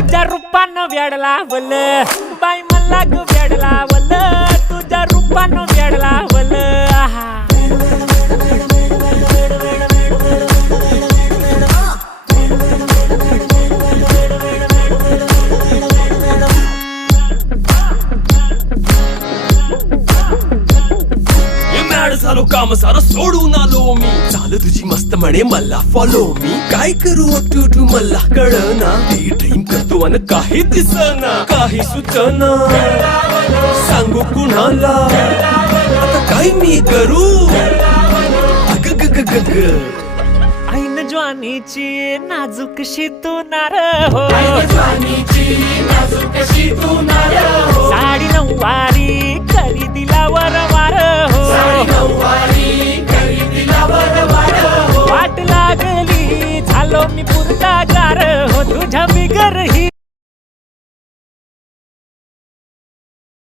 तुझ्या रूपानं वेड लावल बाई मला ग वेड लावल तुझ्या रूपानं वेड लावल आहा झालो काम सारं सोडून आलो मी चाल तुझी मस्त म्हणे मला फॉलो मी काय करू टू मला कळना ती ड्रीम करतो अन काही दिसना काही सुचना सांगू कुणाला आता काय मी करू अग ग ग ग ग ऐन ज्वानीची नाजूकशी तू नार हो साडी नऊवारी करी दिला वरवार हो वाट लागली झालो मी पुरता गार हो तुझ्या बिगर ही